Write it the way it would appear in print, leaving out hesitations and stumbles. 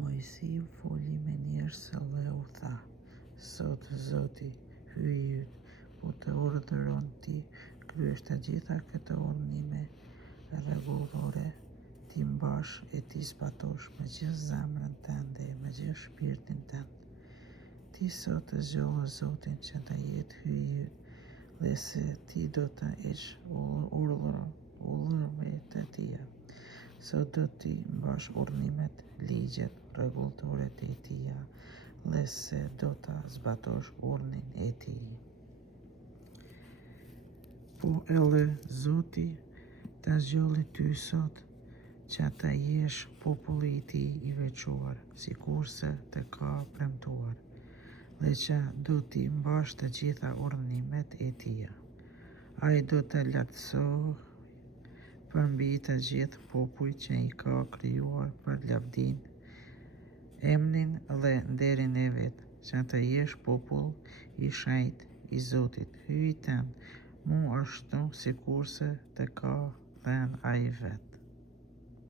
Mojësi foli me njerëz dhe u tha: Sot Zoti hyi yt, po të urdhëron ti kryesh të gjitha këto urdhime rregullore, ti mbash e ti zbatosh me gjithë zemrën tënde e me gjithë shpirtin tënd. Ti sot të zgjohë Zotin që ta jetë hyj yt, dhe se ti do të heq urdhërve të tia. Sot do t'i mbash urdhnimet, ligjet, rregulloret e tia, dhe se do ta zbatosh urdhnin e tij. Po edhe Zoti ta zgjolli ty sot që ta jesh populli i tij i veçuar, sikurse të ka premtuar, dhe që do t'i mbash të gjitha urdhnimet e tia. Ai do të lartësohë përmbi të gjithë popujt që i ka krijuar për lavdinë, emrin dhe nderin e vet, që të jesh popull i shenjtë i Zotit, hyj tënd, mu ashtu sikurse të ka thënë ai vet.